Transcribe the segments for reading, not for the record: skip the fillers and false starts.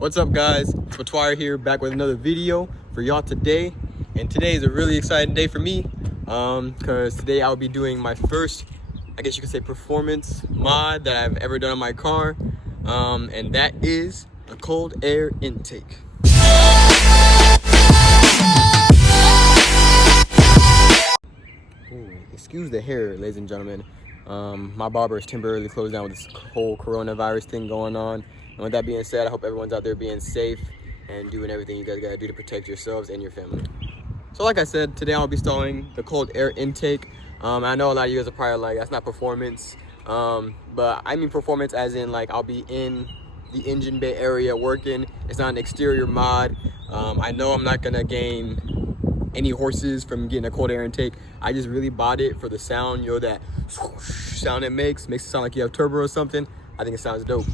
What's up, guys? It's Matwire here, back with another video for y'all today. And today is a really exciting day for me because today I'll be doing my first, I guess you could say, performance mod that I've ever done on my car, and that is a cold air intake. Ooh, excuse the hair, ladies and gentlemen. My barber is temporarily closed down with this whole coronavirus thing going on. And with that being said, I hope everyone's out there being safe and doing everything you guys gotta do to protect yourselves and your family. So like I said, today I'll be installing the cold air intake. I know a lot of you guys are probably like, that's not performance. But I mean performance as in like I'll be in the engine bay area working. It's not an exterior mod. I know I'm not gonna gain any horses from getting a cold air intake. I just really bought it for the sound, you know, that sound it makes it sound like you have turbo or something. I think it sounds dope.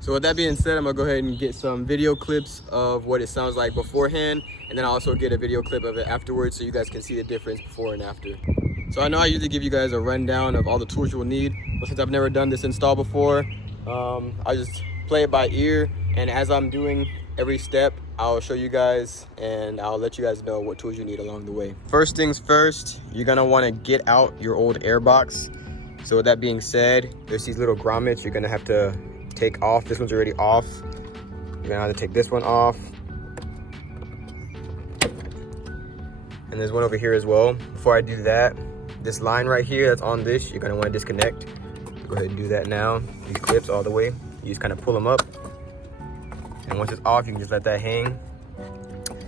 So with that being said, I'm gonna go ahead and get some video clips of what it sounds like beforehand, and then I'll also get a video clip of it afterwards so you guys can see the difference before and after. So I know I usually give you guys a rundown of all the tools you will need, but since I've never done this install before, I'll just play it by ear, and as I'm doing every step, I'll show you guys and I'll let you guys know what tools you need along the way. First things first, you're gonna wanna get out your old air box. So with that being said, there's these little grommets you're gonna have to take off. This one's already off. You're gonna have to take this one off. And there's one over here as well. Before I do that, this line right here that's on this, you're gonna wanna disconnect. Go ahead and do that now. These clips all the way. You just kind of pull them up. And once it's off, you can just let that hang.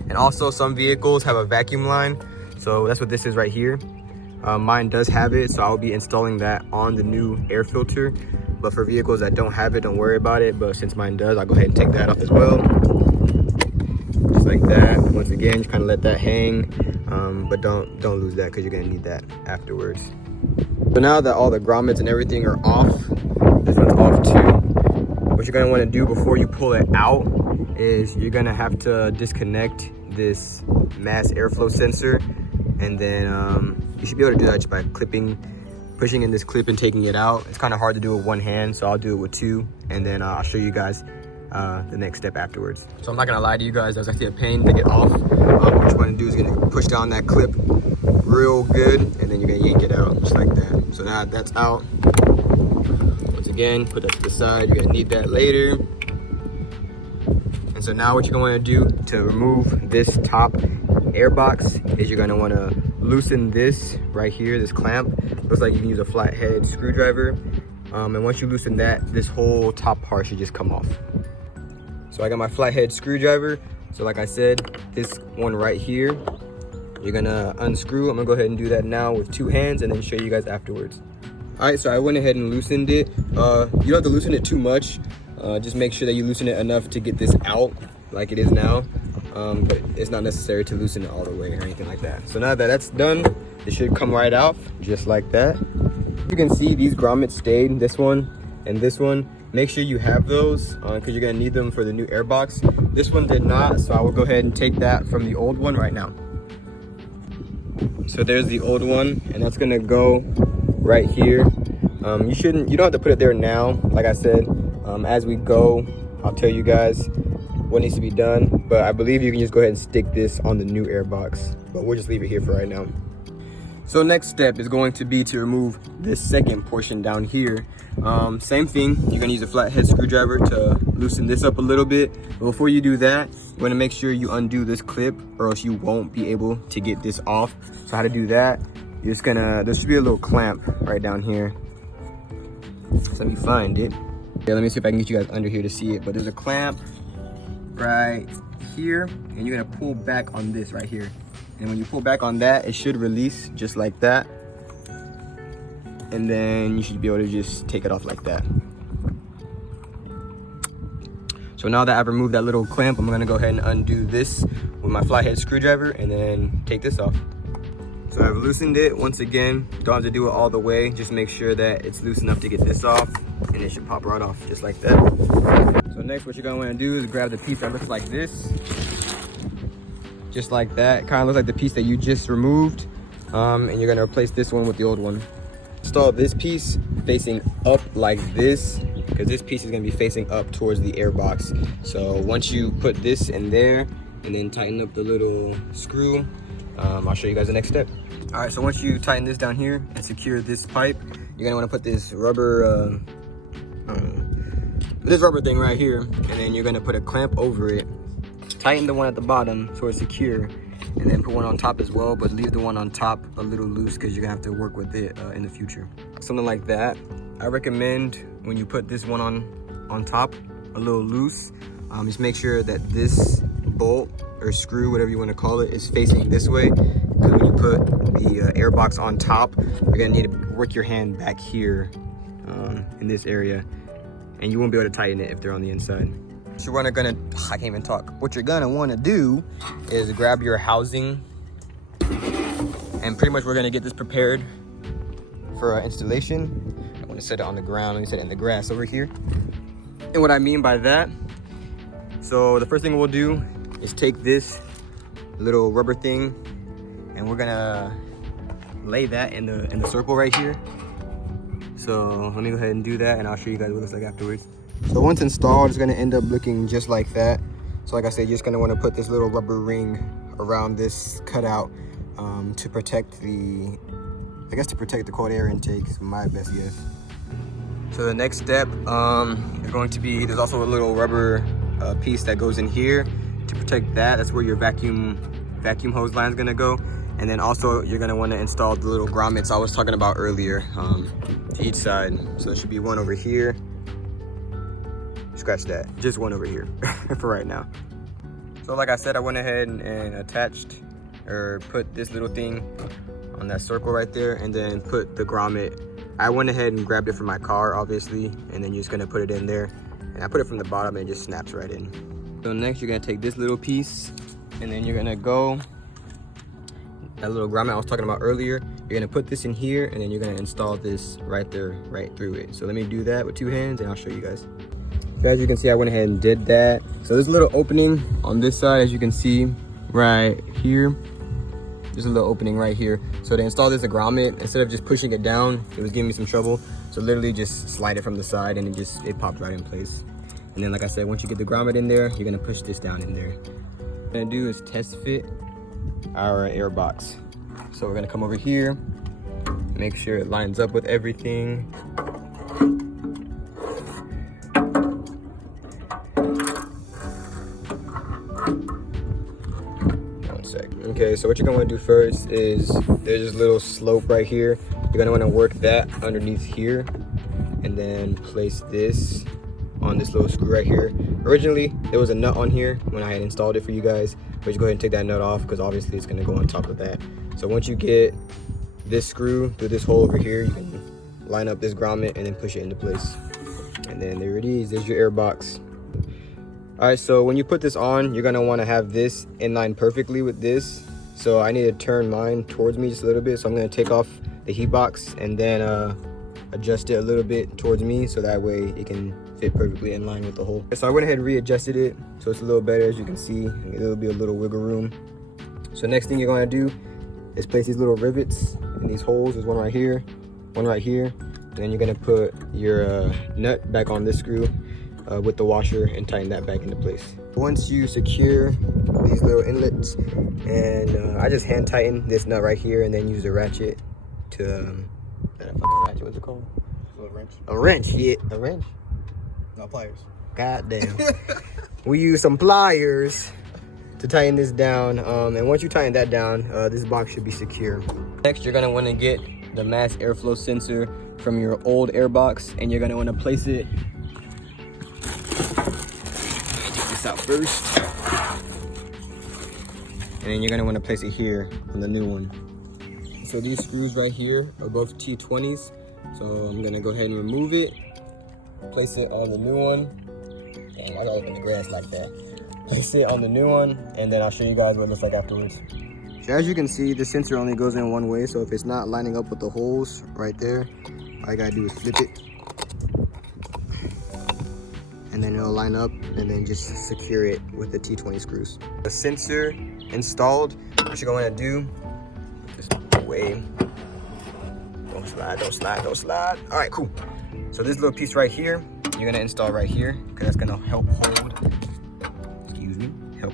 And also some vehicles have a vacuum line. So that's what this is right here. Mine does have it, so I'll be installing that on the new air filter. But for vehicles that don't have it, don't worry about it. But since mine does, I'll go ahead and take that off as well. Just like that. Once again, just kind of let that hang. But don't lose that because you're gonna need that afterwards. So now that all the grommets and everything are off, this one's off too. What you're gonna wanna do before you pull it out is you're gonna have to disconnect this mass airflow sensor, and then you should be able to do that just by pushing in this clip and taking it out. It's kind of hard to do with one hand, so I'll do it with two, and then I'll show you guys the next step afterwards. So I'm not gonna lie to you guys, that was actually a pain to get off. What you wanna do is you're gonna push down that clip real good, and then you're gonna yank it out just like that. So now that's out. Once again, put that to the side, you're gonna need that later. And so now what you're gonna wanna do to remove this top air box is you're gonna wanna loosen this right here, this clamp. Looks like you can use a flathead screwdriver. And once you loosen that, this whole top part should just come off. So I got my flathead screwdriver. So like I said, this one right here, you're gonna unscrew. I'm gonna go ahead and do that now with two hands and then show you guys afterwards. All right, so I went ahead and loosened it. You don't have to loosen it too much. Just make sure that you loosen it enough to get this out like it is now. But it's not necessary to loosen it all the way or anything like that. So now that that's done, it should come right off just like that. You can see these grommets stayed, this one and this one. Make sure you have those because you're gonna need them for the new air box. This one did not, so I will go ahead and take that from the old one right now. So there's the old one, and that's gonna go right here. You don't have to put it there now. Like I said, as we go, I'll tell you guys what needs to be done, but I believe you can just go ahead and stick this on the new air box, but we'll just leave it here for right now. So next step is going to be to remove this second portion down here. Same thing, you're gonna use a flathead screwdriver to loosen this up a little bit. But before you do that, you wanna make sure you undo this clip or else you won't be able to get this off. So how to do that, you're just gonna, there should be a little clamp right down here. So let me find it. Yeah, let me see if I can get you guys under here to see it, but there's a clamp right here, and you're gonna pull back on this right here. And when you pull back on that, it should release just like that. And then you should be able to just take it off like that. So now that I've removed that little clamp, I'm gonna go ahead and undo this with my flathead screwdriver and then take this off. So I've loosened it. Once again, don't have to do it all the way. Just make sure that it's loose enough to get this off, and it should pop right off just like that. So next, what you're gonna wanna do is grab the piece that looks like this. Just like that. Kind of looks like the piece that you just removed. And you're gonna replace this one with the old one. Install this piece facing up like this. because this piece is going to be facing up towards the air box. So once you put this in there and then tighten up the little screw, I'll show you guys the next step. All right, so once you tighten this down here and secure this pipe, you're gonna want to put this rubber thing right here, and then you're gonna put a clamp over it. Tighten the one at the bottom so it's secure, and then put one on top as well, but leave the one on top a little loose because you're gonna have to work with it in the future. Something like that. I recommend when you put this one on top a little loose, just make sure that this bolt or screw, whatever you want to call it, is facing this way, because when you put the air box on top, you're gonna need to work your hand back here in this area, and you won't be able to tighten it if they're on the inside. So I can't even talk. What you're gonna want to do is grab your housing, and pretty much we're gonna get this prepared for installation. I want to set it on the ground. Let me set it in the grass over here. And what I mean by that, so the first thing we'll do is take this little rubber thing, and we're gonna lay that in the circle right here. So let me go ahead and do that, and I'll show you guys what it looks like afterwards. So once installed, it's gonna end up looking just like that. So like I said, you're just gonna want to put this little rubber ring around this cutout to protect the cold air intake, is my best guess. So the next step is going to be, there's also a little rubber piece that goes in here to protect that. That's where your vacuum hose line is gonna go. And then also you're gonna want to install the little grommets I was talking about earlier to each side. So there should be one over here. Scratch that, just one over here for right now. So like I said, I went ahead and attached or put this little thing on that circle right there, and then put the grommet. I went ahead and grabbed it from my car, obviously, and then you're just gonna put it in there. And I put it from the bottom and it just snaps right in. So next you're gonna take this little piece, and then you're gonna go, that little grommet I was talking about earlier, you're gonna put this in here, and then you're gonna install this right there, right through it. So let me do that with 2 hands and I'll show you guys. So as you can see, I went ahead and did that. So there's a little opening on this side, as you can see right here. There's a little opening right here. So to install this grommet, instead of just pushing it down, it was giving me some trouble. So literally just slide it from the side, and it popped right in place. And then like I said, once you get the grommet in there, you're gonna push this down in there. What we're gonna do is test fit our air box. So we're gonna come over here, make sure it lines up with everything. Okay, so what you're gonna want to do first is, there's this little slope right here. You're gonna want to work that underneath here, and then place this on this little screw right here. Originally, there was a nut on here when I had installed it for you guys, but you go ahead and take that nut off, because obviously it's gonna go on top of that. So once you get this screw through this hole over here, you can line up this grommet and then push it into place. And then there it is, there's your air box. All right, so when you put this on, you're gonna wanna have this in line perfectly with this. So I need to turn mine towards me just a little bit. So I'm gonna take off the heat box and then adjust it a little bit towards me, so that way it can fit perfectly in line with the hole. So I went ahead and readjusted it so it's a little better. As you can see, there'll be a little wiggle room. So next thing you're gonna do is place these little rivets in these holes. There's one right here, one right here. And then you're gonna put your nut back on this screw with the washer and tighten that back into place. Once you secure these little inlets, and I just hand tighten this nut right here, and then use a ratchet to, ratchet, what's it called? A wrench. A wrench, yeah, a wrench. No, pliers. God damn. We use some pliers to tighten this down, and once you tighten that down, this box should be secure. Next, you're gonna wanna get the mass airflow sensor from your old air box, and you're gonna wanna place it, out first, and then you're going to want to place it here on the new one. So these screws right here are both T20s, so I'm going to go ahead and remove it, place it on the new one. Damn, I got it in the grass like that. Place it on the new one, and then I'll show you guys what it looks like afterwards. So as you can see, the sensor only goes in one way, so if it's not lining up with the holes right there, all I gotta do is flip it, and then it'll line up, and then just secure it with the T20 screws. The sensor installed, what you're going to do, just away. Don't slide, don't slide, don't slide. All right, cool. So this little piece right here, you're gonna install right here, because that's gonna help hold,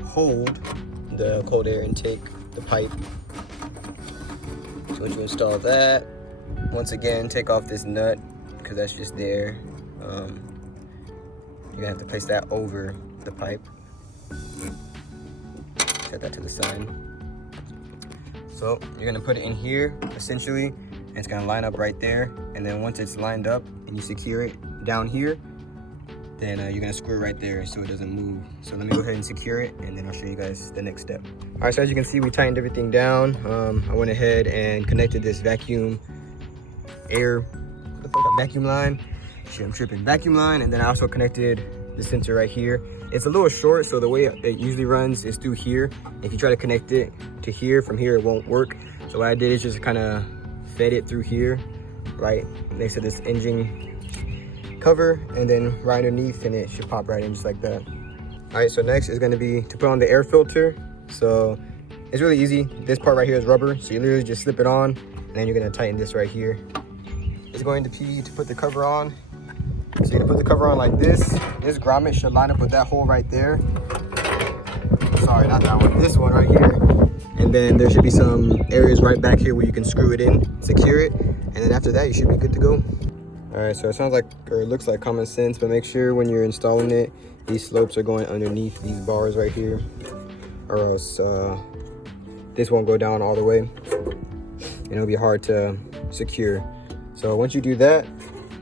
hold the cold air intake, the pipe. So once you install that, once again, take off this nut, because that's just there. You're gonna have to place that over the pipe. Set that to the side. So you're gonna put it in here, essentially, and it's gonna line up right there. And then once it's lined up and you secure it down here, then you're gonna screw it right there so it doesn't move. So let me go ahead and secure it, and then I'll show you guys the next step. All right, so as you can see, we tightened everything down. I went ahead and connected this vacuum vacuum line. Shit, I'm tripping. Vacuum line, and then I also connected the sensor right here. It's a little short, so the way it usually runs is through here. If you try to connect it to here, from here it won't work. So what I did is just kind of fed it through here, right next to this engine cover, and then right underneath, and it should pop right in just like that. All right, so next is gonna be to put on the air filter. So it's really easy. This part right here is rubber, so you literally just slip it on, and then you're gonna tighten this right here. It's going to be to put the cover on. So you're gonna put the cover on like this. This grommet should line up with that hole right there. Sorry, not that one, this one right here. And then there should be some areas right back here where you can screw it in, secure it, and then after that you should be good to go. All right, so it sounds like, or it looks like common sense, but make sure when you're installing it, these slopes are going underneath these bars right here, or else this won't go down all the way, and it'll be hard to secure. So once you do that,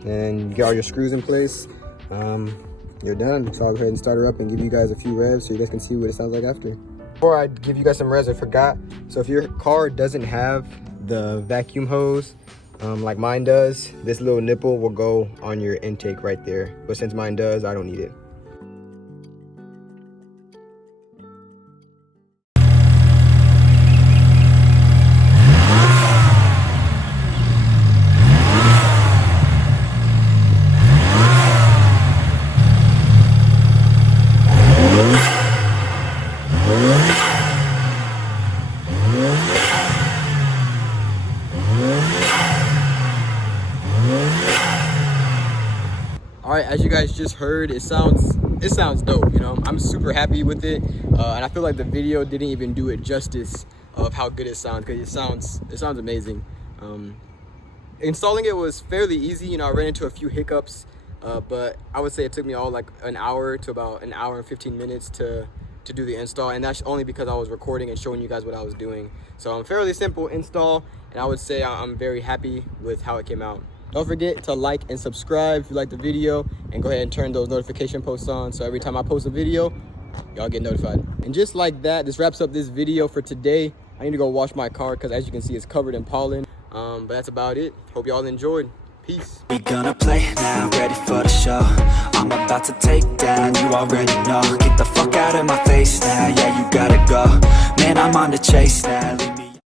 and you get all your screws in place, you're done. So I'll go ahead and start her up and give you guys a few revs so you guys can see what it sounds like after. Before I give you guys some revs, I forgot. So if your car doesn't have the vacuum hose, like mine does, this little nipple will go on your intake right there. But since mine does, I don't need it. All right, as you guys just heard, it sounds dope. You know, I'm super happy with it, and I feel like the video didn't even do it justice of how good it sounds, because it sounds amazing. Installing it was fairly easy. You know, I ran into a few hiccups, but I would say it took me all like an hour to about an hour and 15 minutes to do the install, and that's only because I was recording and showing you guys what I was doing. So fairly simple install, and I would say I'm very happy with how it came out. Don't forget to like and subscribe if you like the video, and go ahead and turn those notification posts on so every time I post a video, y'all get notified. And just like that, this wraps up this video for today. I need to go wash my car because as you can see, it's covered in pollen. But that's about it. Hope y'all enjoyed. Peace. We gonna play now, ready for the show. I'm about to take down, you already know. Get the fuck out of my face now, yeah, you gotta go. Man, I'm on the chase now.